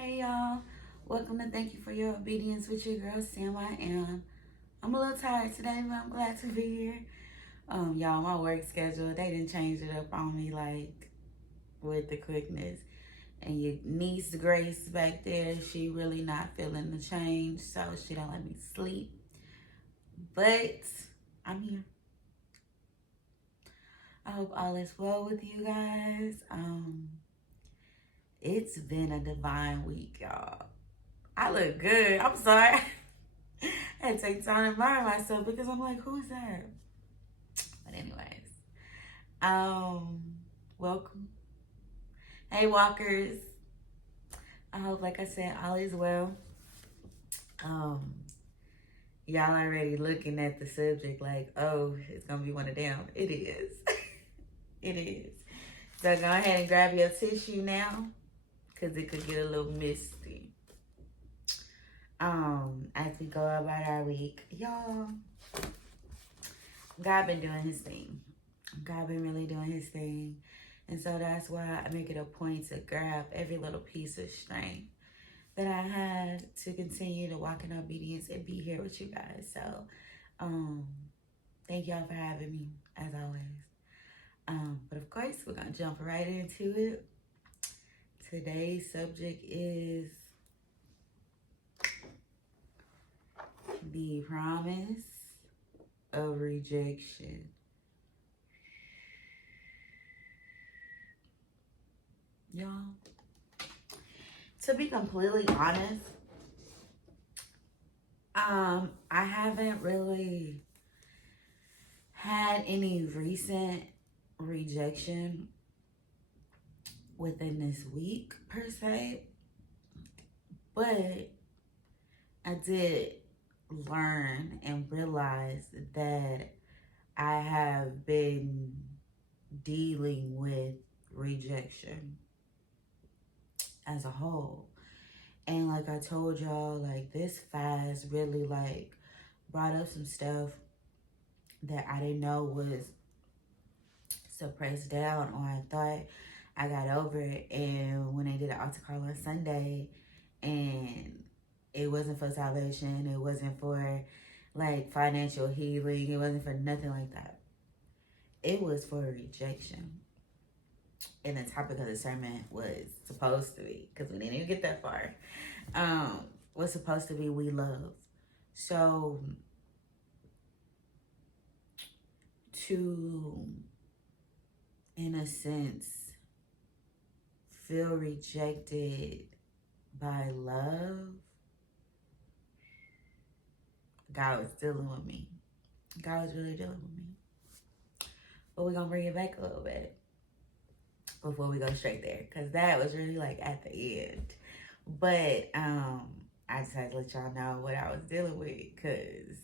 Hey y'all, welcome to Thank You for Your Obedience with your girl Sam. I am. I'm a little tired today, but I'm glad to be here. Y'all, my work schedule, they didn't change it up on me like with the quickness. And your niece Grace back there, she really not feeling the change, so she don't let me sleep. But I'm here. I hope all is well with you guys. It's been a divine week, y'all. I look good. I'm sorry. I had to take time to admire myself because I'm like, who's that? But anyways, um, welcome. Hey walkers. I hope, like I said, all is well. Um, y'all already looking at the subject like, oh, it's gonna be one of them. It is. It is. So go ahead and grab your tissue now, cause it could get a little misty. As we go about our week, y'all, God been doing his thing. God been really doing his thing. And so that's why I make it a point to grab every little piece of strength that I have to continue to walk in obedience and be here with you guys. So thank y'all for having me, as always. But of course, we're going to jump right into it. Today's subject is the promise of rejection. Y'all, to be completely honest, I haven't really had any recent rejection within this week per se, but I did learn and realize that I have been dealing with rejection as a whole. And like I told y'all, like this fast really like brought up some stuff that I didn't know was suppressed down, or I thought I got over it. And when they did an altar call on Sunday, and it wasn't for salvation, it wasn't for like financial healing, it wasn't for nothing like that. It was for rejection. And the topic of the sermon was supposed to be, because we didn't even get that far, was supposed to be we love. So to, in a sense, feel rejected by love, God was dealing with me. God was really dealing with me. But we're going to bring it back a little bit before we go straight there, because that was really like at the end. But I just had to let y'all know what I was dealing with, because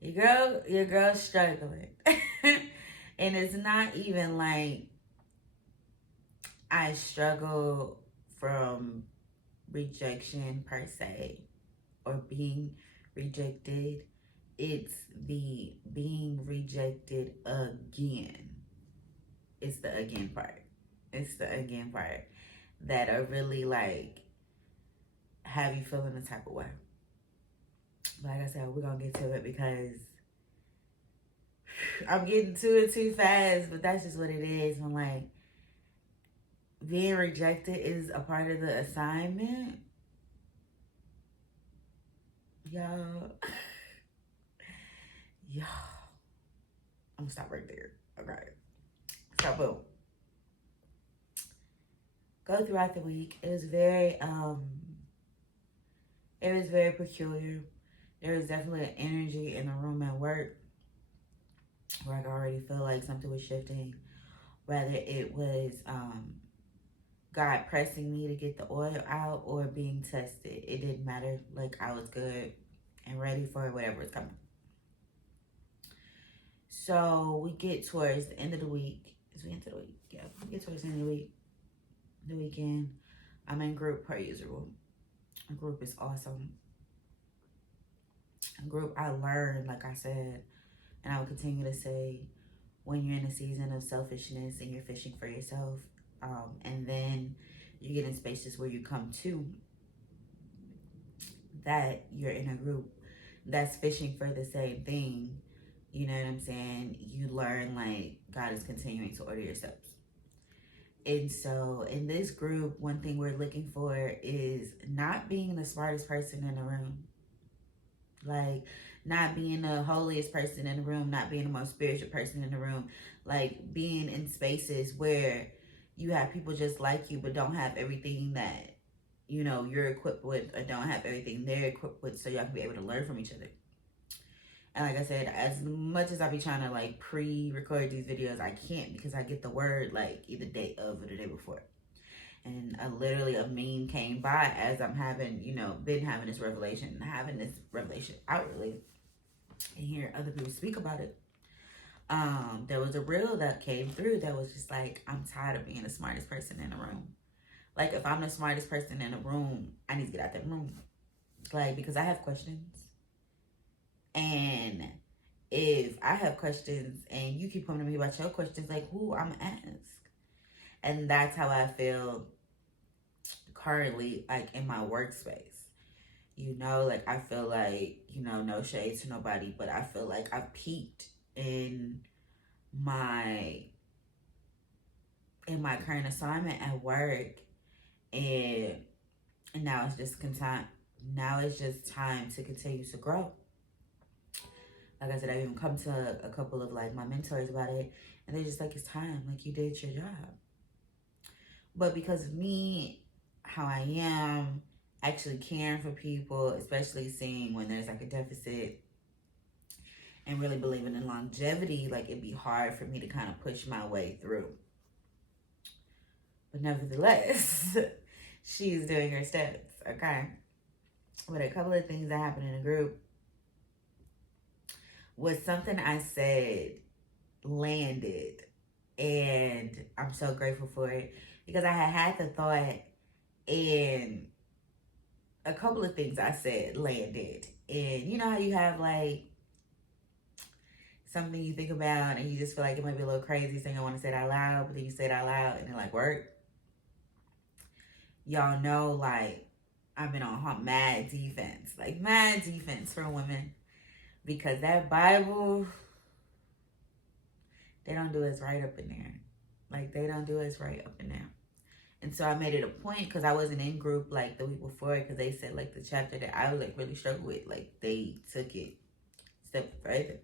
your girl's struggling. And it's not even like I struggle from rejection per se, or being rejected. It's the being rejected again. It's the again part. It's the again part that are really like have you feeling the type of way. Like I said, we're gonna get to it because I'm getting to it too fast, but that's just what it is. When like being rejected is a part of the assignment, y'all. Y'all, I'm gonna stop right there. Okay, so boom. Go throughout the week. It was very peculiar. There was definitely an energy in the room at work where I could already feel like something was shifting. Whether it was God pressing me to get the oil out or being tested, it didn't matter. Like I was good and ready for whatever was coming. So we get towards the end of the week. Is we into the week? Yeah, we get towards the end of the week. The weekend. I'm in group per usual. A group is awesome. A group I learned, like I said, and I will continue to say, when you're in a season of selfishness and you're fishing for yourself, and then you get in spaces where you come to that you're in a group that's fishing for the same thing. You know what I'm saying? You learn like God is continuing to order your steps. And so in this group, one thing we're looking for is not being the smartest person in the room. Like, not being the holiest person in the room, not being the most spiritual person in the room. Like, being in spaces where you have people just like you, but don't have everything that, you know, you're equipped with, or don't have everything they're equipped with, so y'all can be able to learn from each other. And like I said, as much as I be trying to like pre-record these videos, I can't, because I get the word like either day of or the day before. And literally a meme came by as I'm having, you know, been having this revelation outwardly, and hear other people speak about it. There was a reel that came through that was just like, I'm tired of being the smartest person in the room. Like, if I'm the smartest person in the room, I need to get out that room. Like, because I have questions. And if I have questions and you keep coming to me about your questions, like, who I'm gonna ask? And that's how I feel currently, like, in my workspace. You know, like, I feel like, you know, no shade to nobody, but I feel like I've peaked in my current assignment at work, and now it's just time to continue to grow. Like I said, I even come to a couple of like my mentors about it, and they're just like, it's time, like, you did your job. But because of me, how I am, actually caring for people, especially seeing when there's like a deficit, and really believing in longevity, like, it'd be hard for me to kind of push my way through. But nevertheless, she's doing her steps, okay? But a couple of things that happened in the group was something I said landed, and I'm so grateful for it, because I had the thought, and a couple of things I said landed. And you know how you have like something you think about and you just feel like it might be a little crazy, saying I want to say it out loud, but then you say it out loud and it like work. Y'all know, like, I've been on mad defense for women, because that Bible, they don't do us right up in there. Like, they don't do us right up in there. And so I made it a point, because I wasn't in group like the week before, because they said like the chapter that I would like really struggle with, like, they took it a step further.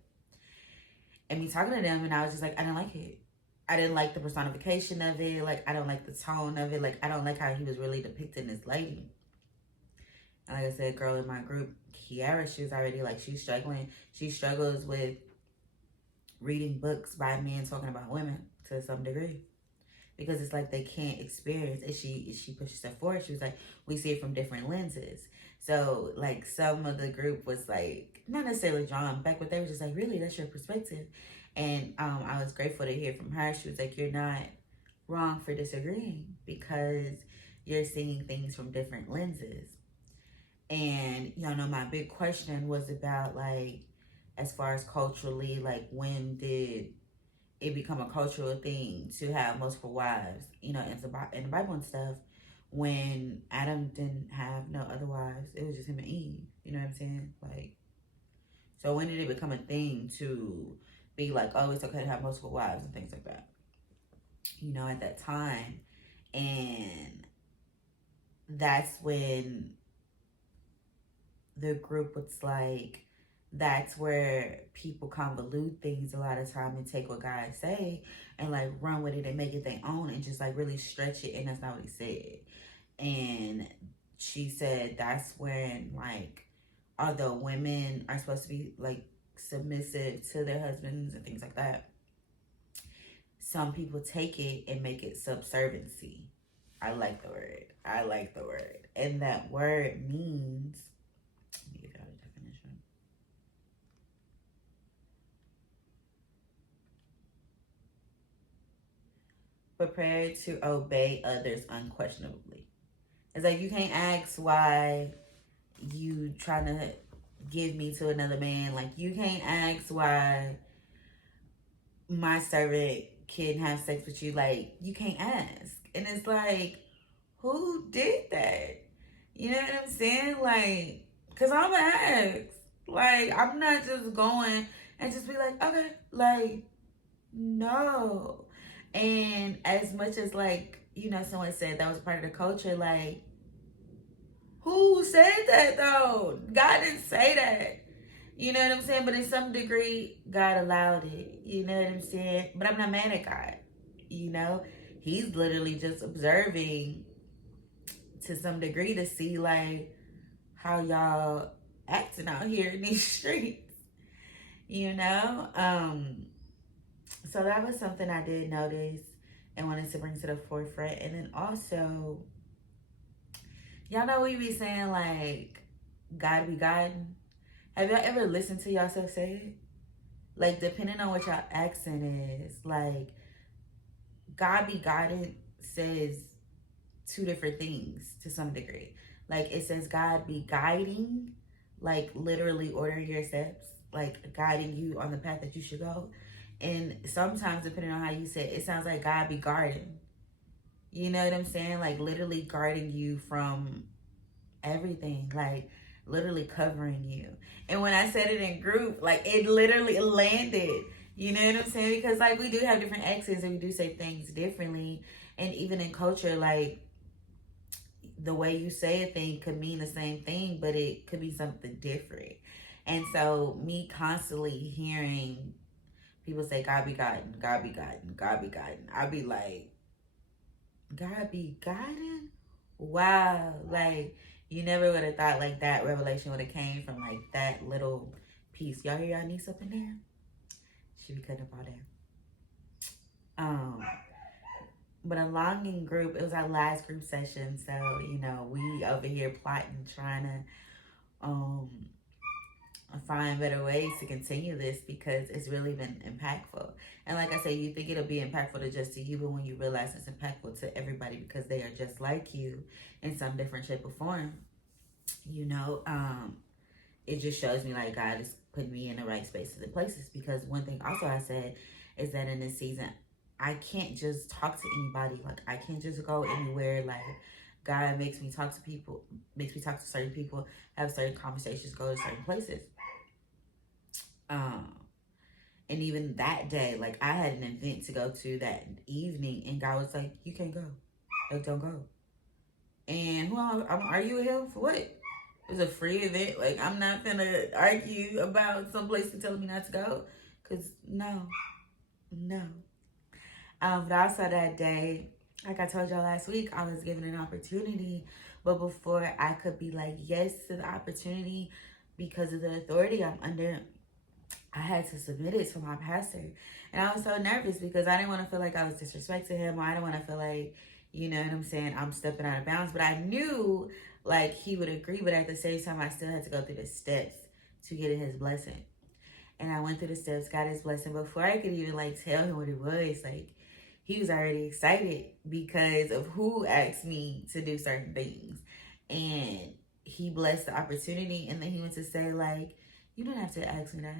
And me talking to them, and I was just like, I didn't like it. I didn't like the personification of it. Like, I don't like the tone of it. Like, I don't like how he was really depicting this lady. And like I said, girl in my group, Kiara, she was already like, she's struggling. She struggles with reading books by men talking about women to some degree, because it's like they can't experience it. She pushes stuff forward. She was like, we see it from different lenses. So like, some of the group was like not necessarily drawn back, but they were just like, really, that's your perspective. And I was grateful to hear from her. She was like, you're not wrong for disagreeing, because you're seeing things from different lenses. And y'all know my big question was about, like, as far as culturally, like, when did it become a cultural thing to have multiple wives, you know, in the Bible and stuff, when Adam didn't have no other wives. It was just him and Eve, you know what I'm saying? Like, so when did it become a thing to be like, oh, it's okay to have multiple wives and things like that, you know, at that time? And that's when the group was like, that's where people convolute things a lot of time and take what God say and like run with it and make it their own and just like really stretch it. And that's not what he said. And she said that's when, like, although women are supposed to be like submissive to their husbands and things like that, some people take it and make it subserviency. I like the word. And that word means, let me give y'all a definition. Prepared to obey others unquestionably. It's like, you can't ask why you trying to give me to another man. Like, you can't ask why my servant can have sex with you. Like, you can't ask. And it's like, who did that? You know what I'm saying? Like, cause I'm an ex. Like, I'm not just going and just be like, okay, like, no. And as much as like, someone said that was part of the culture, like, who said that though? God didn't say that. You know what I'm saying? But in some degree, God allowed it. You know what I'm saying? But I'm not mad at God. You know? He's literally just observing to some degree to see like how y'all acting out here in these streets. You know? So that was something I did notice and wanted to bring to the forefront. And then also, y'all know we be saying like God be guiding. Have y'all ever listened to yourself say it? Like, depending on what your accent is, like, God be guided says two different things to some degree. Like, it says God be guiding, like, literally ordering your steps, like, guiding you on the path that you should go. And sometimes, depending on how you say it, it sounds like God be guarding. You know what I'm saying? Like, literally guarding you from everything. Like, literally covering you. And when I said it in group, like it literally landed. You know what I'm saying? Because like we do have different accents and we do say things differently. And even in culture, like the way you say a thing could mean the same thing, but it could be something different. And so me constantly hearing people say, God be guiding, God be guiding, God be guiding. I'd be like, God be guiding? Wow. Like, you never would have thought like that revelation would have came from like that little piece. Y'all hear y'all niece up in there? She be cutting up all that. But a longing group, it was our last group session. So, we over here plotting, trying to find better ways to continue this because it's really been impactful. And like I said, you think it'll be impactful to just to you, but when you realize it's impactful to everybody because they are just like you in some different shape or form, it just shows me like God is putting me in the right spaces and places. Because one thing also I said is that in this season, I can't just talk to anybody. Like I can't just go anywhere. Like God makes me talk to people, makes me talk to certain people, have certain conversations, go to certain places. And even that day, like I had an event to go to that evening, and God was like, "You can't go. Like, don't go." And who I'm arguing with him for what? It was a free event. Like I'm not gonna argue about some place to tell me not to go, cause no. But also that day, like I told y'all last week, I was given an opportunity, but before I could be like yes to the opportunity because of the authority I'm under, I had to submit it to my pastor. And I was so nervous because I didn't want to feel like I was disrespecting him, or I didn't want to feel like, you know what I'm saying, I'm stepping out of bounds. But I knew like he would agree, but at the same time, I still had to go through the steps to get his blessing. And I went through the steps, got his blessing. Before I could even like tell him what it was, like he was already excited because of who asked me to do certain things. And he blessed the opportunity. And then he went to say like, you don't have to ask me that.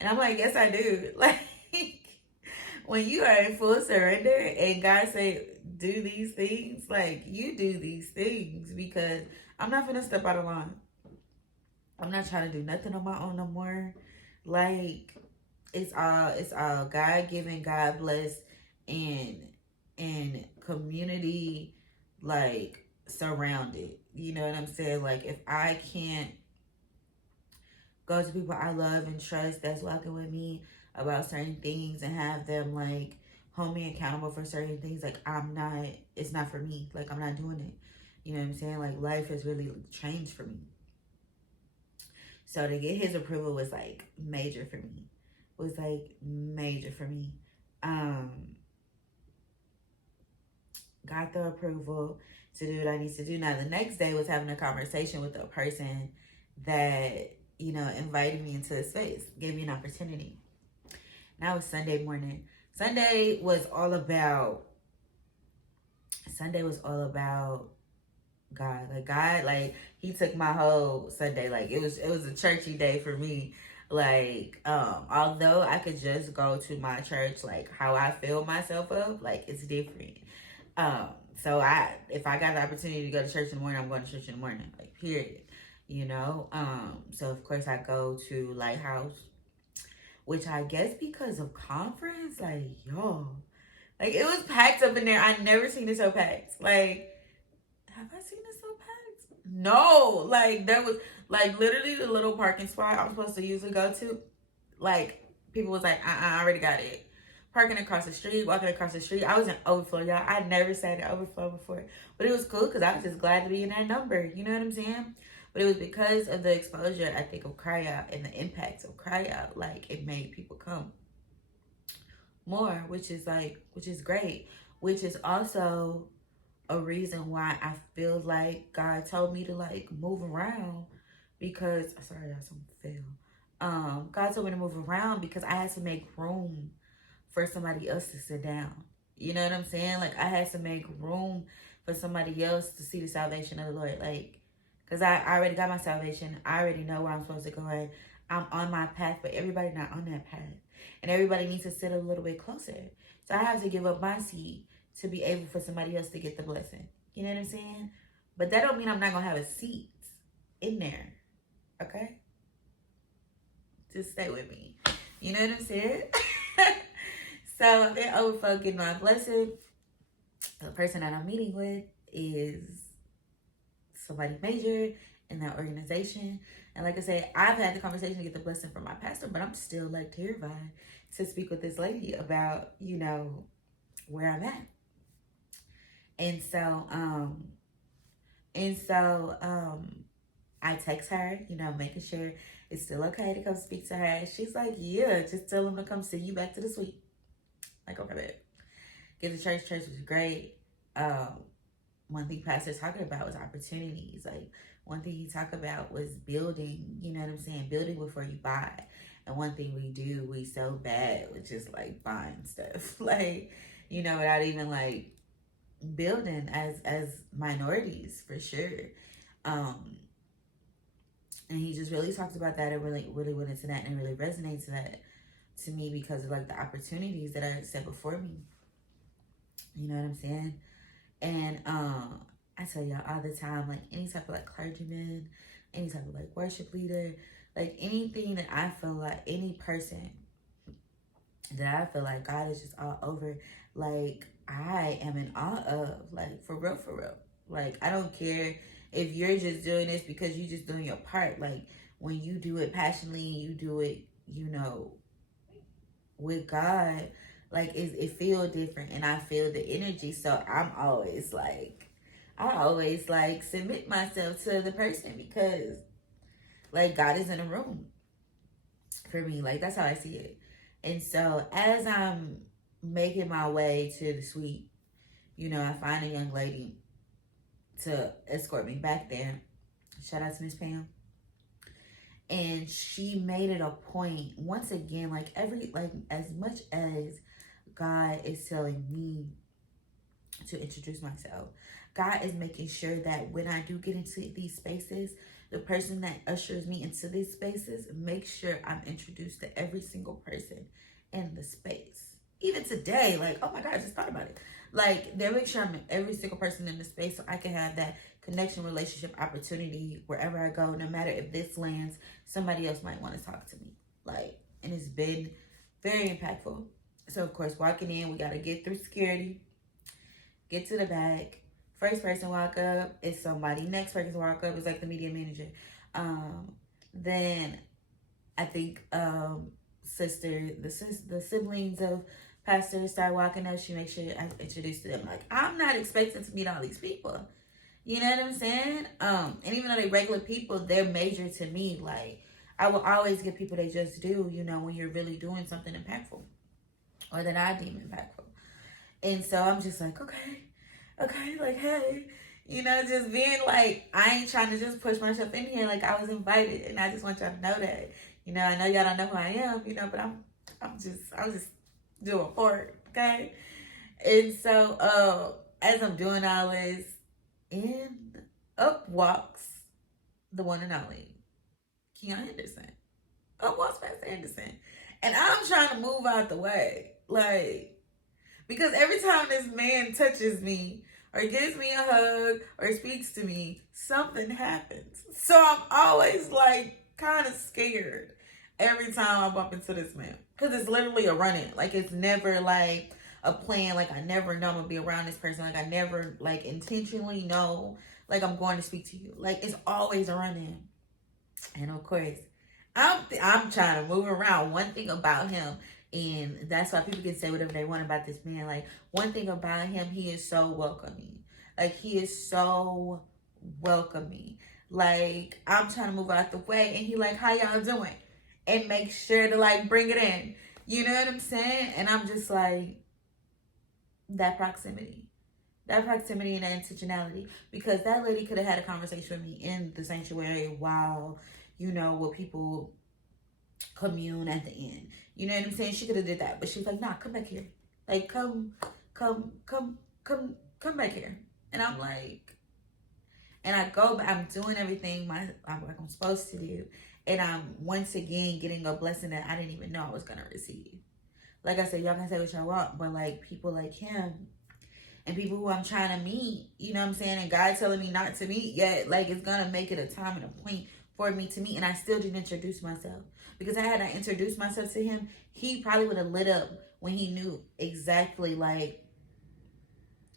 And I'm like, yes, I do. Like, when you are in full surrender and God say, do these things, like, you do these things because I'm not going to step out of line. I'm not trying to do nothing on my own no more. Like, it's all God given, God blessed, and community, like, surrounded. You know what I'm saying? Like, if I can't go to people I love and trust that's walking with me about certain things and have them like hold me accountable for certain things, like it's not for me. Like I'm not doing it. You know what I'm saying? Like life has really changed for me. So to get his approval was like major for me. Got the approval to do what I need to do. Now the next day was having a conversation with a person that invited me into the space, gave me an opportunity. Now it's Sunday morning. Sunday was all about God. Like God, like he took my whole Sunday. Like it was a churchy day for me. Like, although I could just go to my church, like how I fill myself up, like it's different. Um, so if I got the opportunity to go to church in the morning, I'm going to church in the morning, like period. You know, so of course I go to Lighthouse, which I guess because of conference, like y'all, like it was packed up in there. I never seen it so packed. Like, have I seen it so packed? No, like there was like literally the little parking spot I'm supposed to usually go to. Like people was like, I already got it. Parking across the street, walking across the street. I was in overflow, y'all. I never sat in overflow before, but it was cool because I was just glad to be in that number. You know what I'm saying? But it was because of the exposure, I think, of cry out and the impacts of cry out. Like it made people come more, which is great, which is also a reason why I feel like God told me to like move around because sorry, y'all, some fail. God told me to move around because I had to make room for somebody else to sit down. You know what I'm saying? Like I had to make room for somebody else to see the salvation of the Lord. Like, cause I already got my salvation. I already know where I'm supposed to go. And I'm on my path, but everybody not on that path, and everybody needs to sit a little bit closer. So I have to give up my seat to be able for somebody else to get the blessing. You know what I'm saying? But that don't mean I'm not gonna have a seat in there. Okay? Just stay with me. You know what I'm saying? So they're overflow getting my blessing. The person that I'm meeting with is somebody major in that organization. And like I said, I've had the conversation to get the blessing from my pastor, but I'm still like terrified to speak with this lady about, you know, where I'm at. And so, I text her, you know, making sure it's still okay to come speak to her. She's like, yeah, just tell them to come send you back to the suite. Like, okay, babe. Get to church. Church was great. One thing pastor's talking about was opportunities. Like, one thing he talked about was building, you know what I'm saying? Building before you buy. And one thing we so bad with just like buying stuff. Like, you know, without even like building as minorities for sure. And he just really talks about that and really went into that and really resonates that to me because of like the opportunities that are set before me. You know what I'm saying? And I tell y'all all the time, like any type of like clergyman, any type of like worship leader, like anything that I feel like any person that I feel like God is just all over, like I am in awe of, like for real, for real. Like I don't care if you're just doing this because you're just doing your part. Like when you do it passionately, you do it, you know, with God, like it feel different, and I feel the energy. So I always like submit myself to the person because like God is in a room for me. Like that's how I see it. And so as I'm making my way to the suite, you know, I find a young lady to escort me back there. Shout out to Miss Pam. And she made it a point once again, like as much as God is telling me to introduce myself, God is making sure that when I do get into these spaces, the person that ushers me into these spaces makes sure I'm introduced to every single person in the space. Even today, like, oh my God, I just thought about it. Like, they make sure I'm in every single person in the space so I can have that connection, relationship, opportunity wherever I go. No matter if this lands, somebody else might want to talk to me. Like, and it's been very impactful. So, of course, walking in, we got to get through security, get to the back. First person walk up is somebody. Next person walk up is like the media manager. Then I think the siblings of pastors start walking up. She makes sure I introduce to them. Like I'm not expecting to meet all these people. You know what I'm saying? And even though they're regular people, they're major to me. Like I will always give people they just do. You know when you're really doing something impactful, or that I deem impactful. And so I'm just like, okay, like, hey, you know, just being like, I ain't trying to just push myself in here. Like, I was invited, and I just want y'all to know that. You know, I know y'all don't know who I am, you know, but I'm just doing for it, okay? And so, as I'm doing all this, in up walks the one and only Keon Henderson. Up walks Pastor Anderson, and I'm trying to move out the way, like. Because every time this man touches me or gives me a hug or speaks to me, something happens. So I'm always like kind of scared every time I bump into this man. Because it's literally a run-in. Like, it's never like a plan. Like, I never know I'm going to be around this person. Like, I never like intentionally know like I'm going to speak to you. Like, it's always a run-in. And of course, I'm trying to move around. One thing about him, and that's why people can say whatever they want about this man. Like, one thing about him, he is so welcoming. Like, he is so welcoming. Like, I'm trying to move out the way, and he like, how y'all doing? And make sure to like bring it in. You know what I'm saying? And I'm just like, that proximity. That proximity and that intentionality. Because that lady could have had a conversation with me in the sanctuary while, you know, with people commune at the end. You know what I'm saying? She could have did that. But she was like, nah, come back here. Like, come back here. And I'm like, and I go back, I'm doing everything like I'm supposed to do. And I'm once again getting a blessing that I didn't even know I was going to receive. Like I said, y'all can say what y'all want, but like people like him and people who I'm trying to meet, you know what I'm saying? And God telling me not to meet yet, like it's going to make it a time and a point for me to meet. And I still didn't introduce myself. Because had I introduced myself to him, he probably would have lit up when he knew exactly like,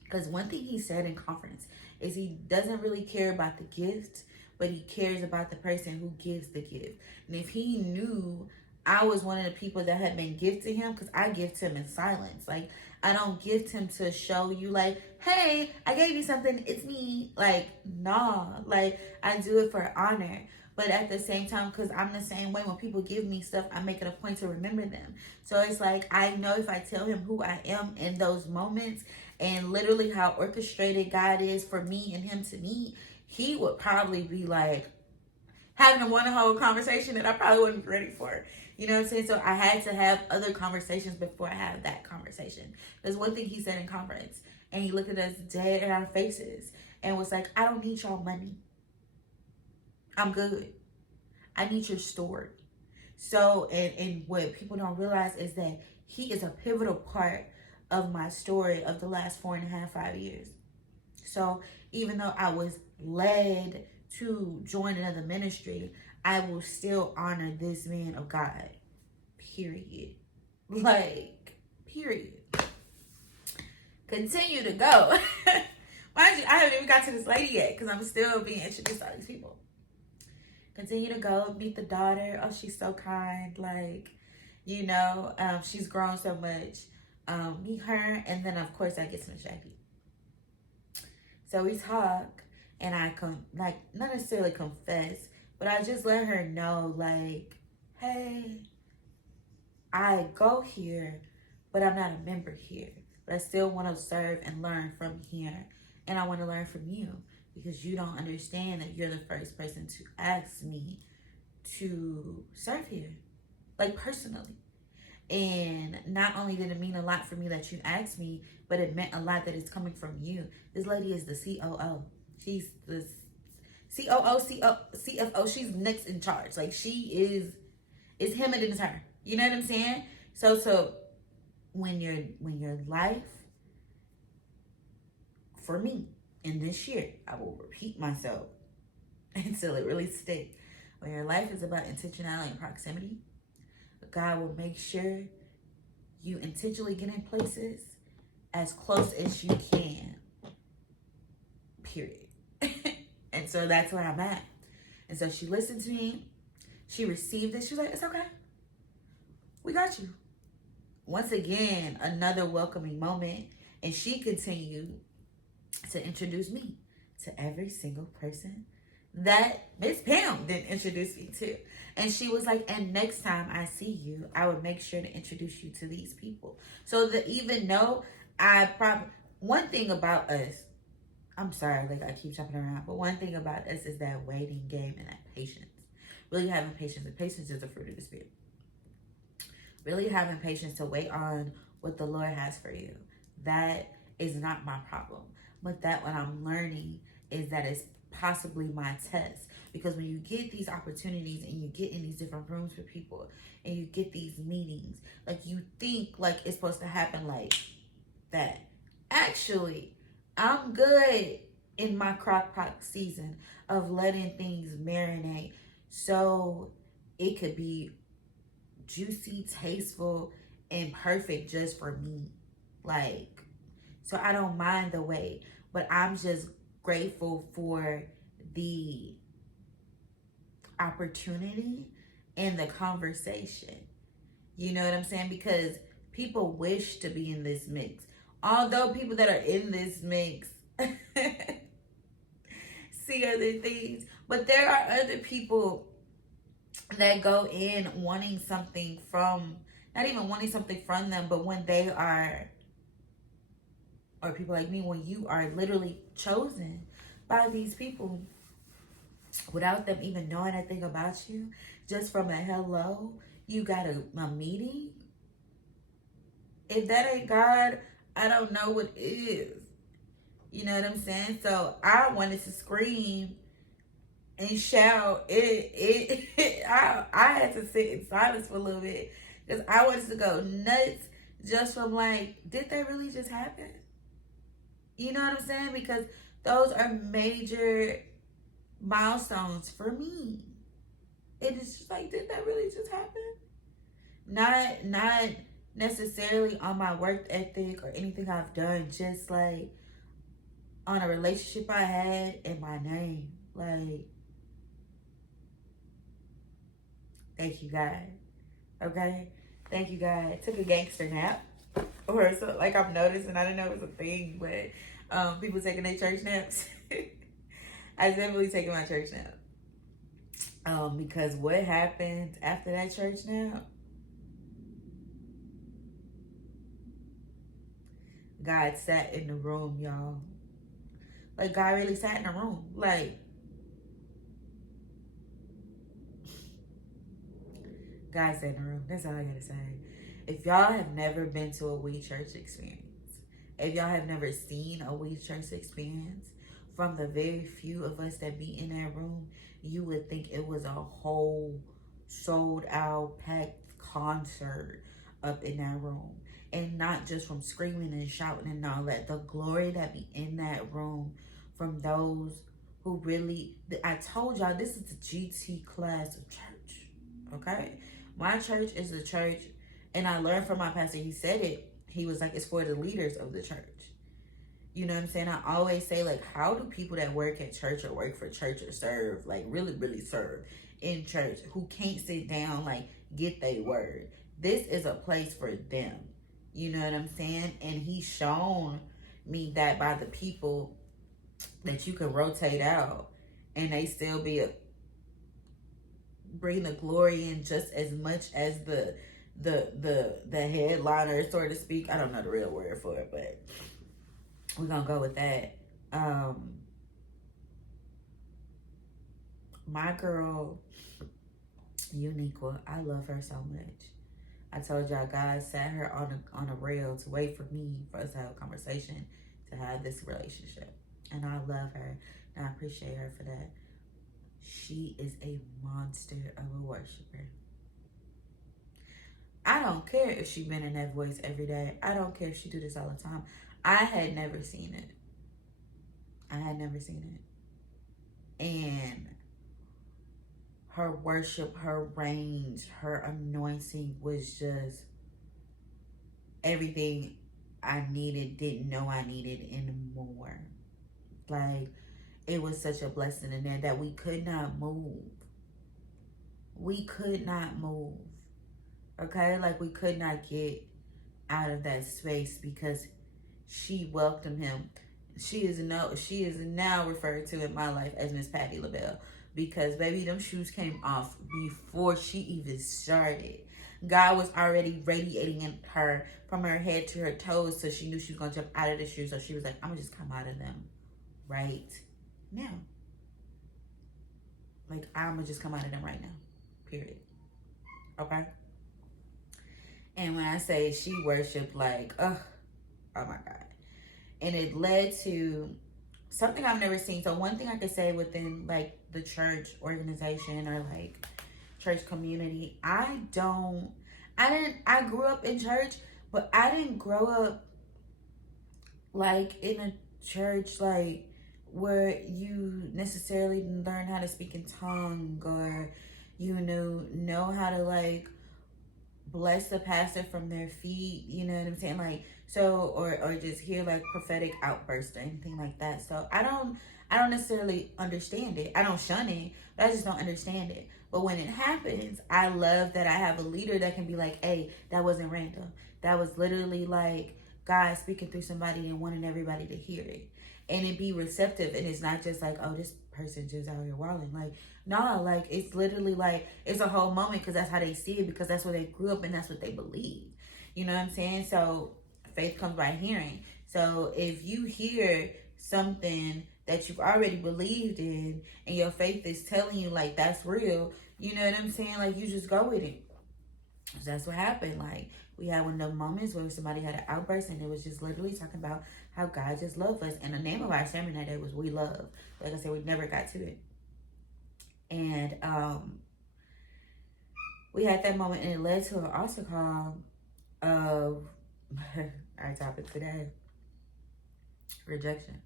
because one thing he said in conference is he doesn't really care about the gift, but he cares about the person who gives the gift. And if he knew I was one of the people that had been gifted him, because I gift him in silence. Like, I don't gift him to show you like, hey, I gave you something, it's me. Like, nah, like I do it for honor. But at the same time, because I'm the same way, when people give me stuff, I make it a point to remember them. So it's like, I know if I tell him who I am in those moments and literally how orchestrated God is for me and him to meet, he would probably be like having a whole conversation that I probably wouldn't be ready for. You know what I'm saying? So I had to have other conversations before I have that conversation. There's one thing he said in conference, and he looked at us dead in our faces and was like, I don't need y'all money. I'm good. I need your story. So, and what people don't realize is that he is a pivotal part of my story of the last 4.5, 5 years. So even though I was led to join another ministry, I will still honor this man of God. Period. Like, period. Continue to go. Mind you, I haven't even got to this lady yet because I'm still being introduced to all these people. Continue to go, meet the daughter. Oh, she's so kind. Like, you know, she's grown so much. Meet her, and then of course I get some Shaggy. So we talk, and I not necessarily confess, but I just let her know, like, hey, I go here, but I'm not a member here. But I still want to serve and learn from here, and I want to learn from you because you don't understand that you're the first person to ask me to serve here, like personally. And not only did it mean a lot for me that you asked me, but it meant a lot that it's coming from you. This lady is the COO. She's the CFO. She's next in charge. Like, she is, it's him and it's her. You know what I'm saying? So when your life, for me, in this year, I will repeat myself until it really sticks. When your life is about intentionality and proximity, God will make sure you intentionally get in places as close as you can. Period. And so that's where I'm at. And so she listened to me. She received it. She was like, it's okay. We got you. Once again, another welcoming moment. And she continued to introduce me to every single person that Miss Pam didn't introduce me to. And she was like, and next time I see you, I would make sure to introduce you to these people. So that even though one thing about us, I'm sorry, like I keep jumping around, but one thing about us is that waiting game and that patience. Really having patience. And patience is the fruit of the Spirit. Really having patience to wait on what the Lord has for you. That is not my problem. But that what I'm learning is that it's possibly my test. Because when you get these opportunities and you get in these different rooms with people and you get these meetings, like you think like it's supposed to happen like that actually I'm good in my crock pot season of letting things marinate so it could be juicy, tasteful, and perfect just for me. Like, so I don't mind the wait, but I'm just grateful for the opportunity and the conversation. You know what I'm saying? Because people wish to be in this mix. Although people that are in this mix see other things, but there are other people that go in wanting something from, not even wanting something from them, but when they are, or people like me, when you are literally chosen by these people without them even knowing anything about you, just from a hello, you got a meeting. If that ain't God, I don't know what is. You know what I'm saying? So I wanted to scream and shout. I had to sit in silence for a little bit because I wanted to go nuts just from like, did that really just happen? You know what I'm saying? Because those are major milestones for me. It is just like, did that really just happen? Not necessarily on my work ethic or anything I've done, just like on a relationship I had and my name. Like, thank you, God. Okay? Thank you, God. Took a gangster nap. Or so, like, I'm noticing, I didn't know it was a thing, but people taking their church naps. I definitely taking my church nap. Because what happened after that church nap, God sat in the room, y'all. Like, God really sat in the room. Like, God sat in the room. That's all I gotta say. If y'all have never been to a We Church experience, if y'all have never seen a We Church experience, from the very few of us that be in that room, you would think it was a whole sold out, packed concert up in that room. And not just from screaming and shouting and all that. The glory that be in that room from those who really, I told y'all, this is the GT class of church. Okay? My church is the church, and I learned from my pastor, he said it. He was like, it's for the leaders of the church. You know what I'm saying? I always say, like, how do people that work at church or work for church or serve, like, really, really serve in church, who can't sit down, like, get their word? This is a place for them. You know what I'm saying? And he's shown me that by the people that you can rotate out and they still be bring the glory in just as much as the headliner, so to speak. I don't know the real word for it, but we're gonna go with that. My girl Uniqua, I love her so much. I told y'all, God sat her on a rail to wait for me, for us to have a conversation, to have this relationship, and I love her and I appreciate her for that. She is a monster of a worshiper. I don't care if she been in that voice every day. I don't care if she do this all the time. I had never seen it. I had never seen it. And her worship, her range, her anointing was just everything I needed, didn't know I needed anymore. Like, it was such a blessing in there that we could not move. We could not move. Okay? Like, we could not get out of that space because she welcomed him. She is now referred to in my life as Miss Patty LaBelle, because baby, them shoes came off before she even started. God was already radiating in her from her head to her toes, so she knew she was gonna jump out of the shoes. So she was like, I'm gonna just come out of them right now. Like, I'm gonna just come out of them right now. Period. Okay? And when I say she worshiped, like, oh my God. And it led to something I've never seen. So one thing I could say within like the church organization or like church community, I grew up in church, but I didn't grow up like in a church, like where you necessarily learn how to speak in tongue, or you know how to like bless the pastor from their feet, you know what I'm saying? Like, so, or just hear like prophetic outbursts or anything like that. So I don't necessarily understand it. I don't shun it, but I just don't understand it. But when it happens, I love that I have a leader that can be like, hey, that wasn't random. That was literally like God speaking through somebody and wanting everybody to hear it. And it be receptive, and it's not just like, oh, this person just out here wilding. Like, no, like it's literally like it's a whole moment, because that's how they see it, because that's where they grew up and that's what they believe. You know what I'm saying? So faith comes by hearing. So if you hear something that you've already believed in and your faith is telling you like that's real, you know what I'm saying? Like you just go with it. So that's what happened. Like we had one of those moments where somebody had an outburst, and it was just literally talking about how God just loved us. And the name of our sermon that day was "We Love." Like I said, we never got to it. And we had that moment, and it led to an altar call of our topic today, rejection.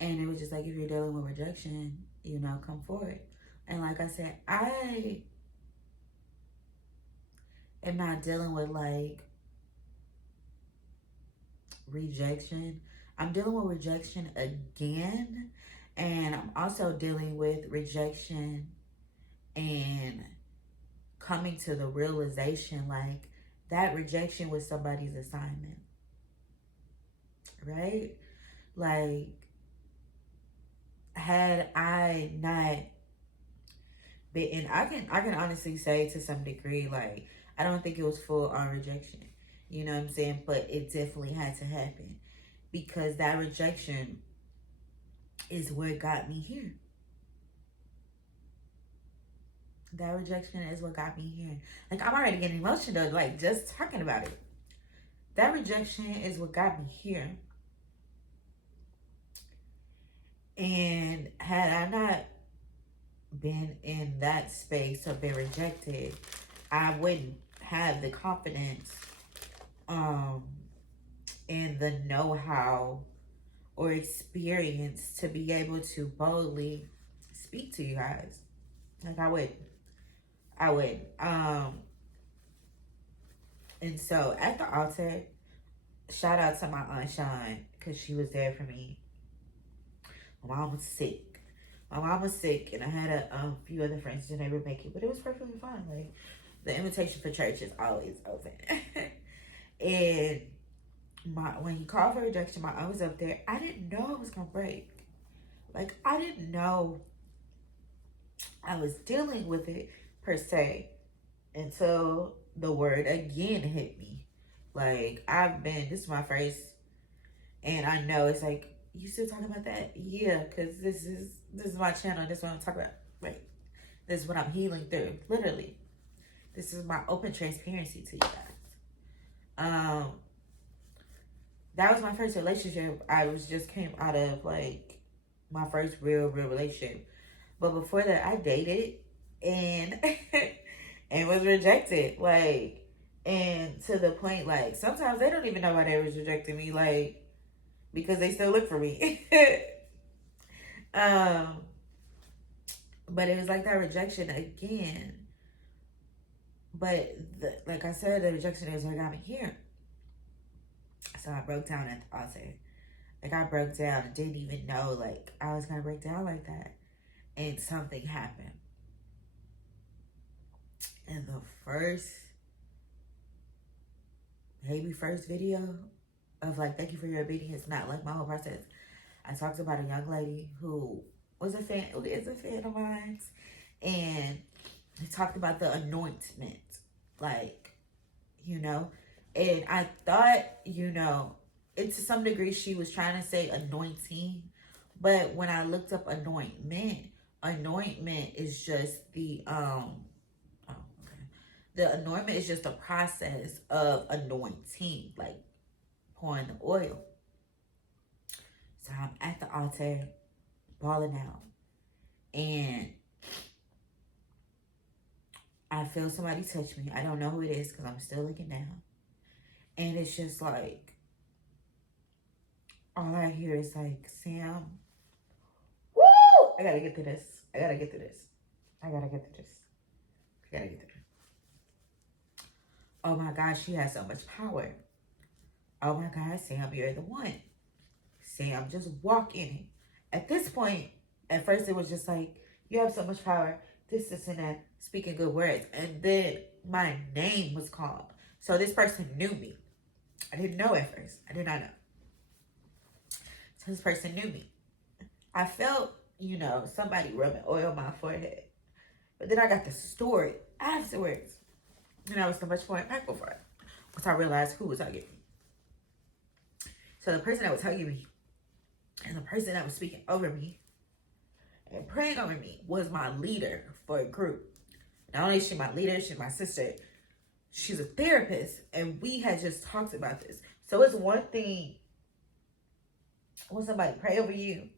And it was just like, if you're dealing with rejection, come forward. And like I said, I am not dealing with like rejection. I'm dealing with rejection again. And I'm also dealing with rejection and coming to the realization like that rejection was somebody's assignment. Right? Like, had I not been, and I can honestly say to some degree, like, I don't think it was full on rejection. You know what I'm saying? But it definitely had to happen, because that rejection is what got me here. That rejection is what got me here. Like, I'm already getting emotional, like, just talking about it. That rejection is what got me here. And had I not been in that space or been rejected, I wouldn't have the confidence um and the know-how or experience to be able to boldly speak to you guys. Like I would. And so at the altar, shout out to my Aunt Sean, because she was there for me. My mom was sick. And I had a few other friends that never make it, but it was perfectly fine. Like, the invitation for church is always open. And when he called for rejection, my aunt was up there. I didn't know I was gonna break. Like, I didn't know I was dealing with it per se until the word again hit me. Like, this is my first, and I know it's like, you still talking about that? Yeah, because this is my channel. This is what I'm talking about. Like, this is what I'm healing through. Literally, this is my open transparency to you guys. That was my first relationship. I was just came out of like my first real relationship. But before that, I dated and and was rejected. Like, and to the point, like, sometimes they don't even know why they was rejecting me, like, because they still look for me. um, but it was like that rejection again. But like I said, the rejection is what got me here. So I broke down at the altar. Like, I broke down and didn't even know like I was gonna break down like that. And something happened. And the first video of like, thank you for your obedience, not like my whole process. I talked about a young lady who is a fan of mine. And he talked about the anointment. Like, and I thought, to some degree she was trying to say anointing. But when I looked up anointment is just the anointment is just a process of anointing, like pouring the oil. So I'm at the altar, bawling out, and I feel somebody touch me. I don't know who it is because I'm still looking down. And it's just like, all I hear is like, Sam, woo! I gotta get to this. I gotta get to this. I gotta get to this. I gotta get to this. Oh my God, she has so much power. Oh my God, Sam, you're the one. Sam, just walk in it. At this point, at first it was just like, you have so much power, this, and that, speaking good words. And then my name was called. So this person knew me. I didn't know at first. I did not know. So this person knew me. I felt, somebody rubbing oil on my forehead. But then I got the story afterwards. And I was so much more impactful for it. Once I realized who was hugging me. So the person that was hugging me and the person that was speaking over me and praying over me was my leader for a group. Not only is she my leader, she's my sister. She's a therapist, and we had just talked about this. So it's one thing when somebody pray over you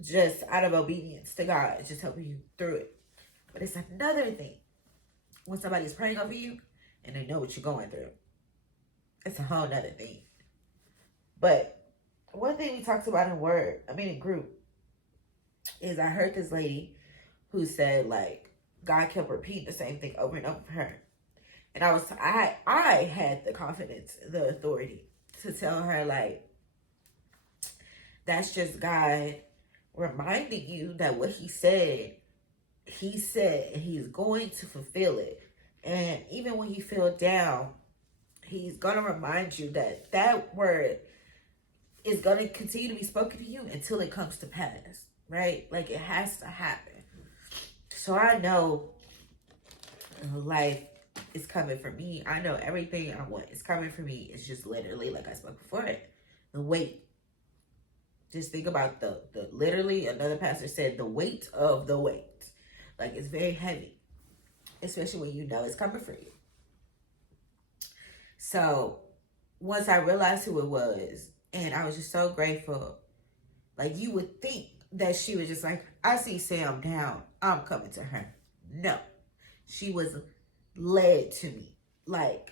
just out of obedience to God, just helping you through it. But it's another thing when somebody's praying over you and they know what you're going through. It's a whole nother thing. But one thing we talked about in group, is I heard this lady who said, like, God kept repeating the same thing over and over for her. And I had the confidence, the authority to tell her, like, that's just God reminding you that what he said, and he's going to fulfill it. And even when you feel down, he's going to remind you that that word is going to continue to be spoken to you until it comes to pass, right? Like, it has to happen. So I know life is coming for me. I know everything I want is coming for me. It's just literally, like I spoke before, the weight. Just think about the literally, another pastor said, the weight of the weight. Like, it's very heavy, especially when you know it's coming for you. So once I realized who it was, and I was just so grateful, like, you would think that she was just like, I see Sam down, I'm coming to her. No, she was led to me. Like,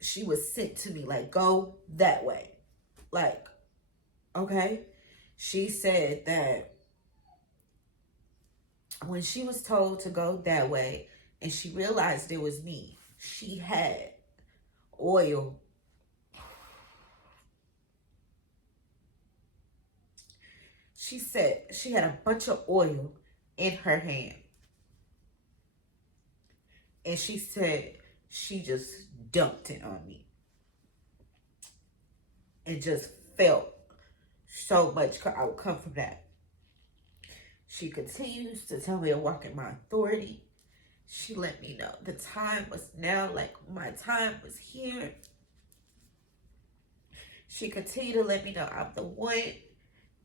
she was sent to me, like, go that way. Like, okay. She said that when she was told to go that way and she realized it was me, she had oil. She said she had a bunch of oil in her hand. And she said she just dumped it on me. And just felt so much I would come from that. She continues to tell me to walk in my authority. She let me know the time was now, like, my time was here. She continued to let me know I'm the one,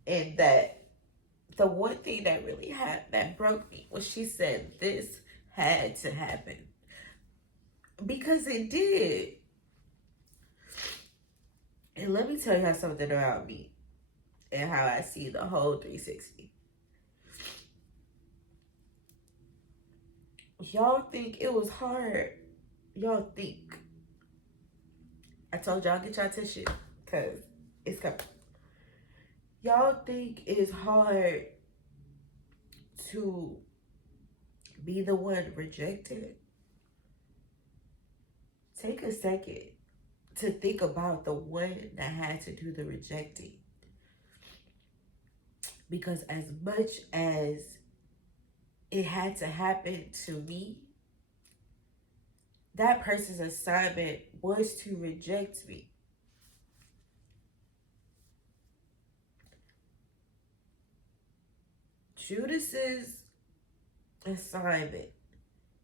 and that the one thing that really that broke me was she said this had to happen. Because it did. And let me tell y'all something about me and how I see the whole 360. Y'all think it was hard. Y'all think. I told y'all, get y'all tissue, because it's coming. Y'all think it's hard to be the one rejected? Take a second to think about the one that had to do the rejecting. Because as much as it had to happen to me, that person's assignment was to reject me. Judas's assignment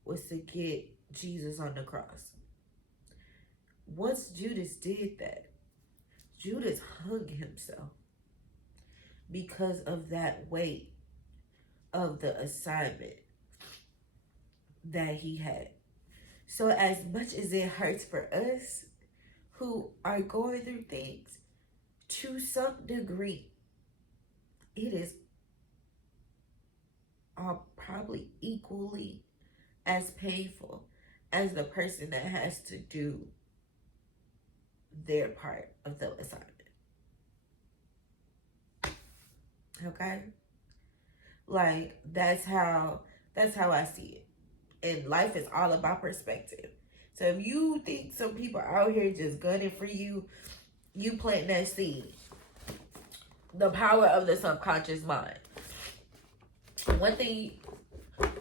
was to get Jesus on the cross. Once Judas did that, Judas hung himself because of that weight of the assignment that he had. So as much as it hurts for us who are going through things, to some degree, it is probably equally as painful as the person that has to do their part of the assignment. Okay? Like that's how I see it. And life is all about perspective. So if you think some people out here just gunning for you, you plant that seed. The power of the subconscious mind. One thing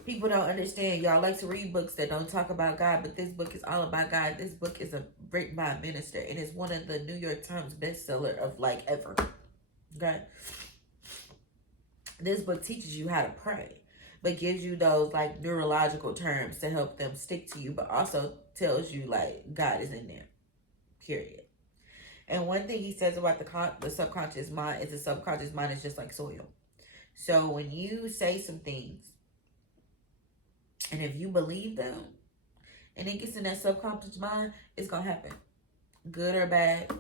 people don't understand, y'all like to read books that don't talk about God, but this book is all about God. This book is written by a minister, and it's one of the New York Times bestseller of like ever. Okay? This book teaches you how to pray, but gives you those like neurological terms to help them stick to you, but also tells you like God is in there, period. And one thing he says about the subconscious mind is the subconscious mind is just like soil. So when you say some things, and if you believe them, and it gets in that subconscious mind, it's going to happen. Good or bad,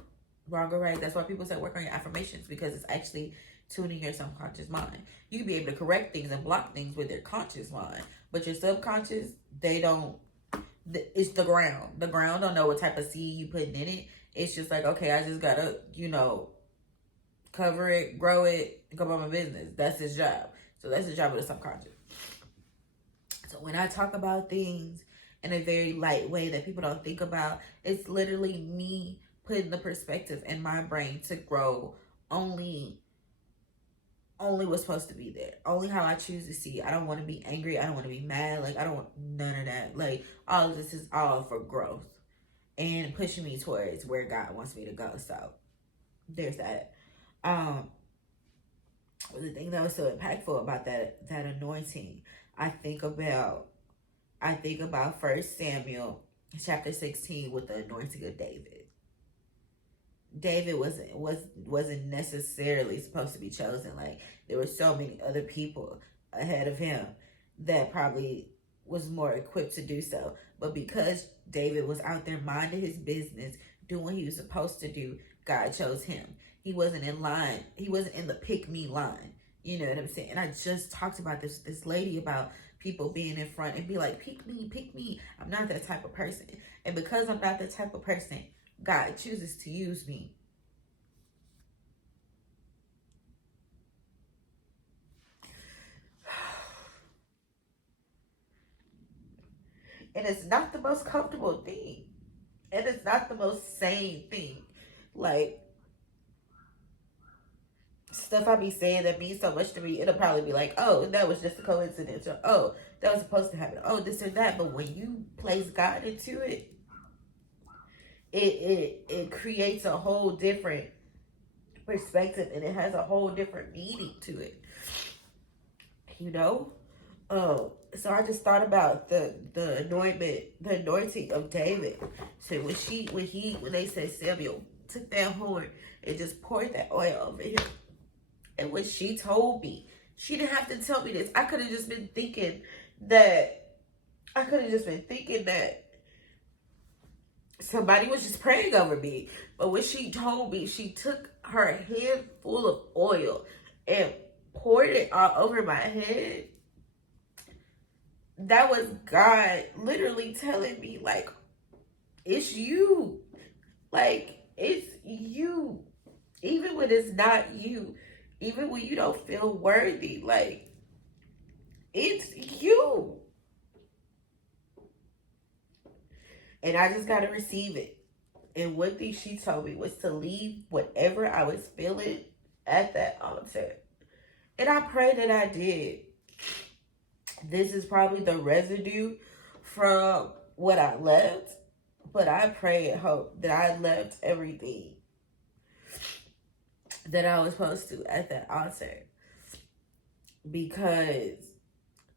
wrong or right. That's why people say work on your affirmations, because it's actually tuning your subconscious mind. You can be able to correct things and block things with your conscious mind, but your subconscious, they don't. It's the ground. The ground don't know what type of seed you putting in it. It's just like, okay, I just gotta, cover it, grow it, and go about my business. That's his job. So that's the job of the subconscious. So when I talk about things in a very light way that people don't think about, it's literally me putting the perspective in my brain to grow only what's supposed to be there. Only how I choose to see. I don't want to be angry. I don't want to be mad. Like, I don't want none of that. Like, all of this is all for growth and pushing me towards where God wants me to go. So there's that. The thing that was so impactful about that anointing, I think about 1 Samuel chapter 16 with the anointing of David. David wasn't necessarily supposed to be chosen. Like, there were so many other people ahead of him that probably was more equipped to do so. But because David was out there minding his business, doing what he was supposed to do, God chose him. He wasn't in line. He wasn't in the pick me line. You know what I'm saying? And I just talked about this lady about people being in front and be like, pick me, pick me. I'm not that type of person. And because I'm not that type of person, God chooses to use me. And it's not the most comfortable thing. And it's not the most sane thing. Like, stuff I be saying that means so much to me, it'll probably be like, oh, that was just a coincidence. Or, oh, that was supposed to happen. Oh, this or that. But when you place God into it, it creates a whole different perspective, and it has a whole different meaning to it. So I just thought about the anointing of David. So when they said Samuel took that horn and just poured that oil over him, and when she told me, she didn't have to tell me this. I could have just been thinking that somebody was just praying over me. But when she told me, she took her handful of oil and poured it all over my head. That was God literally telling me, like, it's you. Like, it's you. Even when it's not you. Even when you don't feel worthy. Like, it's you. And I just got to receive it. And one thing she told me was to leave whatever I was feeling at that altar. And I pray that I did. This is probably the residue from what I left. But I pray and hope that I left everything that I was supposed to at that altar. Because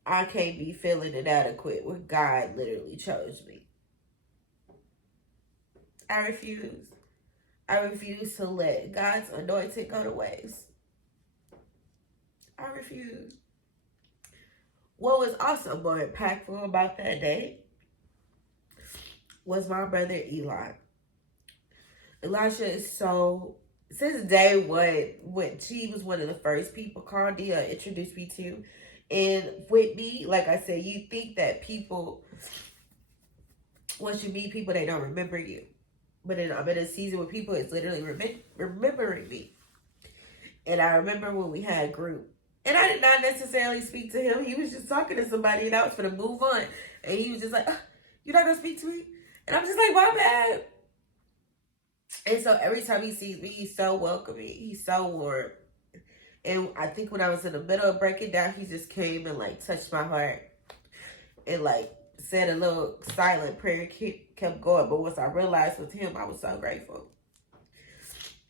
I can't be feeling inadequate when God literally chose me. I refuse. I refuse to let God's anointing go to waste. I refuse. What was also more impactful about that day was my brother Eli. Elisha is since day one, when she was one of the first people Cardia introduced me to. And with me, like I said, you think that people, once you meet people, they don't remember you. But then I'm in a season where people is literally remembering me. And I remember when we had group. And I did not necessarily speak to him. He was just talking to somebody and I was going to move on. And he was just like, you're not going to speak to me? And I'm just like, my bad. And so every time he sees me, he's so welcoming. He's so warm. And I think when I was in the middle of breaking down, he just came and like touched my heart and like said a little silent prayer, kept going. But once I realized it was him, I was so grateful.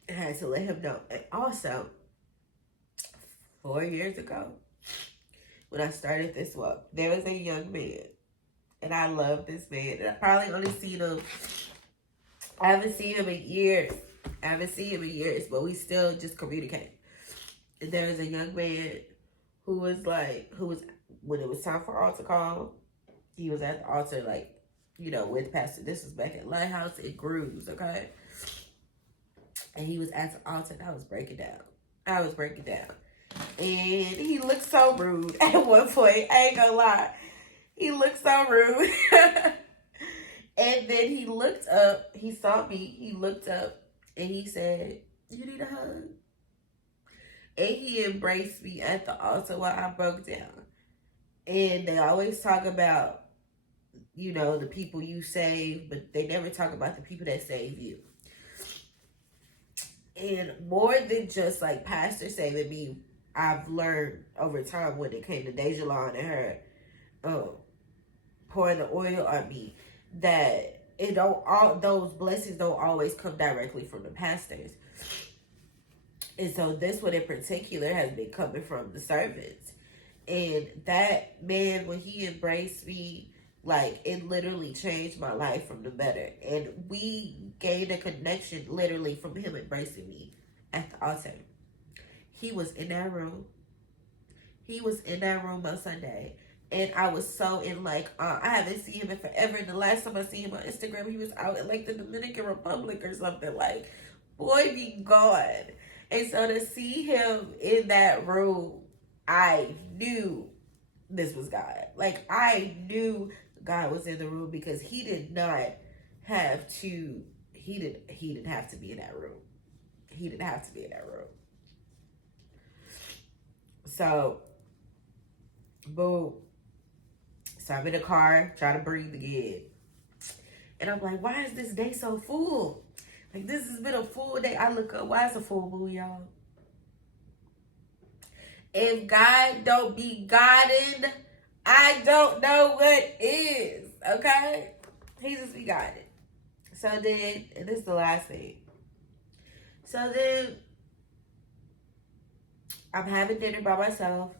I had to let him know. And also, 4 years ago, when I started this walk, there was a young man, and I love this man. And I probably only seen him, I haven't seen him in years. But we still just communicate. And there was a young man who was, when it was time for altar call, he was at the altar, like, you know, with Pastor. This was back at Lighthouse in Grooves, okay? And he was at the altar, and I was breaking down. And he looked so rude at one point. I ain't gonna lie. He looked so rude. And then he looked up. He saw me. He looked up, and he said, you need a hug? And he embraced me at the altar while I broke down. And they always talk about, you know, the people you save, but they never talk about the people that save you. And more than just like Pastor saving me, I've learned over time when it came to Dejalon and her pouring the oil on me, that all those blessings don't always come directly from the pastors. And so this one in particular has been coming from the servants. And that man, when he embraced me, like, it literally changed my life from the better. And we gained a connection literally from him embracing me at the altar. He was in that room. On Sunday. And I was so in, like, I haven't seen him in forever. And the last time I seen him on Instagram, he was out in, like, the Dominican Republic or something. Like, boy, be gone. And so to see him in that room, I knew this was God. Like, I knew God was in the room because he didn't have to be in that room. He didn't have to be in that room. So, boom. So I'm in the car trying to breathe again. And I'm like, why is this day so full? Like, this has been a full day. I look up, why is a full moon, y'all? If God don't be guided, I don't know what is, okay? He just be guided. So then, and this is the last thing. So then, I'm having dinner by myself,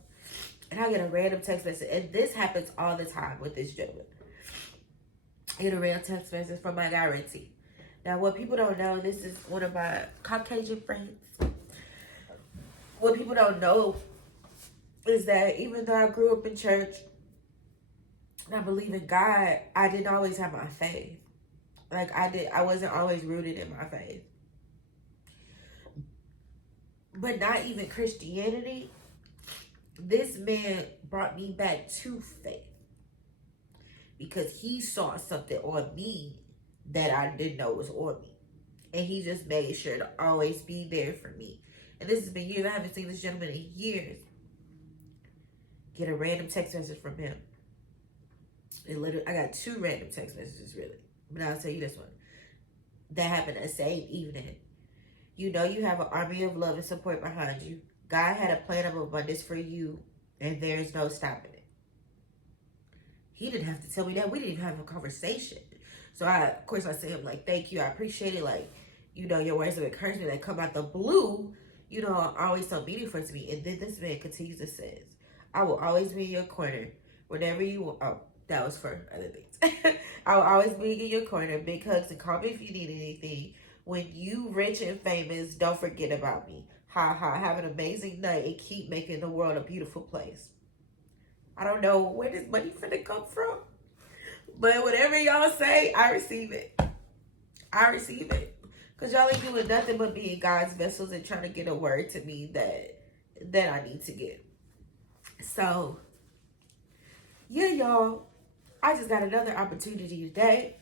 and I get a random text message. And this happens all the time with this gentleman. I get a random text message from my guy, Renty. Now, what people don't know, this is one of my Caucasian friends. What people don't know is that even though I grew up in church and I believe in God, I didn't always have my faith. Like, I wasn't always rooted in my faith. But not even Christianity. This man brought me back to faith because he saw something on me that I didn't know was on me. And he just made sure to always be there for me. And this has been years. I haven't seen this gentleman in years. Get a random text message from him. And literally, I got 2 random text messages, really. But I'll tell you this one. That happened that same evening. You know you have an army of love and support behind you. God had a plan of abundance for you, and there's no stopping it. He didn't have to tell me that. We didn't even have a conversation. So, of course, I say him, like, thank you. I appreciate it. Like, you know, your words of encouragement that come out the blue, you know, are always so meaningful to me. And then this man continues to say, I will always be in your corner whenever you want. Oh, that was for other things. I will always be in your corner. Big hugs and call me if you need anything. When you rich and famous, don't forget about me. Ha ha. Have an amazing night and keep making the world a beautiful place. I don't know where this money finna come from, but whatever y'all say, I receive it. Because y'all ain't doing nothing but being God's vessels and trying to get a word to me that I need to get. So, yeah, y'all. I just got another opportunity today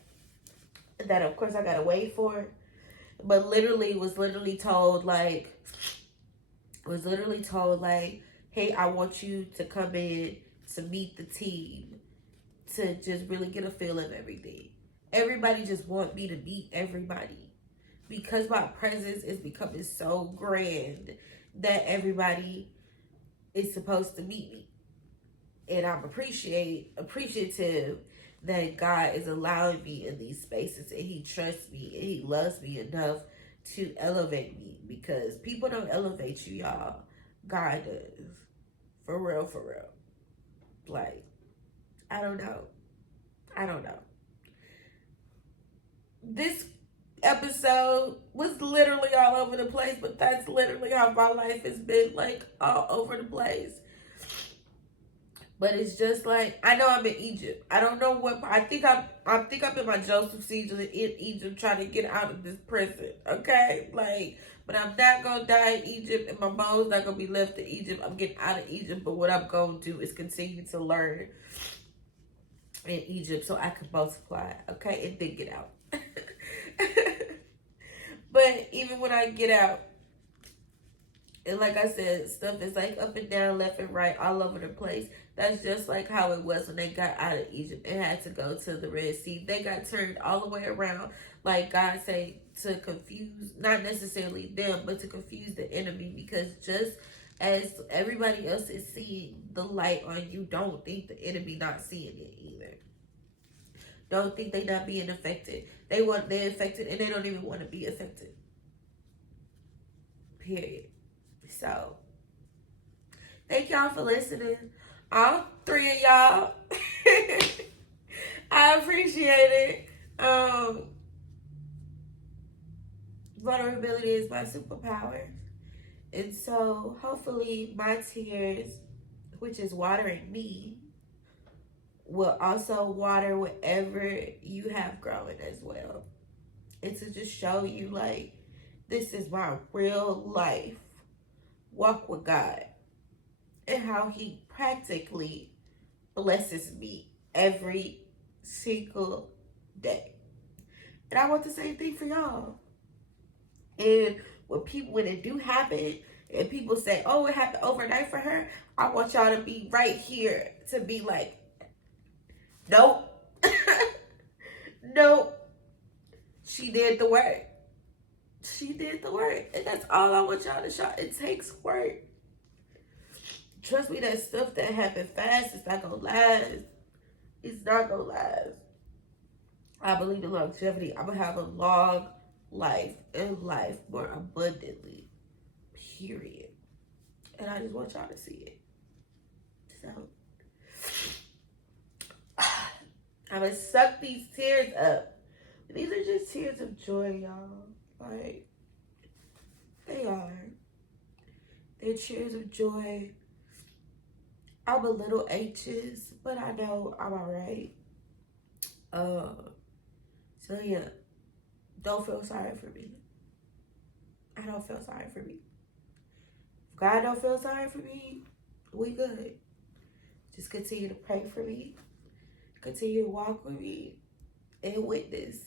that of course I gotta wait for. But literally was literally told like, hey, I want you to come in to meet the team, to just really get a feel of everything. Everybody just want me to meet everybody because my presence is becoming so grand that everybody is supposed to meet me. And I'm appreciative that God is allowing me in these spaces, and He trusts me and He loves me enough to elevate me, because people don't elevate you, y'all. God does. For real, for real. Like, I don't know. I don't know. This episode was literally all over the place, but that's literally how my life has been, like all over the place. But it's just like, I know I'm in Egypt. I don't know what I think I'm in my Joseph season in Egypt, trying to get out of this prison. Okay, like, but I'm not gonna die in Egypt, and my bones not gonna be left in Egypt. I'm getting out of Egypt, but what I'm gonna do is continue to learn in Egypt so I can multiply. Okay, and then get out. But even when I get out, and like I said, stuff is like up and down, left and right, all over the place. That's just like how it was when they got out of Egypt and had to go to the Red Sea. They got turned all the way around, like God said, to confuse, not necessarily them, but to confuse the enemy. Because just as everybody else is seeing the light on you, don't think the enemy not seeing it either. Don't think they not being affected. They're affected, and they don't even want to be affected. Period. So, thank y'all for listening. All three of y'all. I appreciate it. Vulnerability is my superpower. And so, hopefully, my tears, which is watering me, will also water whatever you have growing as well. And to just show you, like, this is my real life walk with God, and how He practically blesses me every single day. And I want the same thing for y'all. And when it do happen, and people say, oh, it happened overnight for her, I want y'all to be right here to be like, nope. Nope. She did the work. She did the work. And that's all I want y'all to show. It takes work. Trust me, that stuff that happened fast is not gonna last. It's not gonna last. I believe in longevity. I'm gonna have a long life and life more abundantly. Period. And I just want y'all to see it. So I'm gonna suck these tears up. These are just tears of joy, y'all. Like, they are. They're tears of joy. I'm a little anxious, but I know I'm alright. So yeah, don't feel sorry for me. I don't feel sorry for me. If God don't feel sorry for me, we good. Just continue to pray for me. Continue to walk with me and witness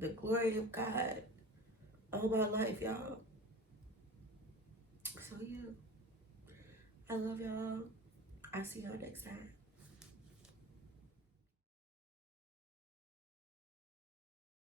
the glory of God on my life, y'all. So yeah, I love y'all. I'll see y'all next time.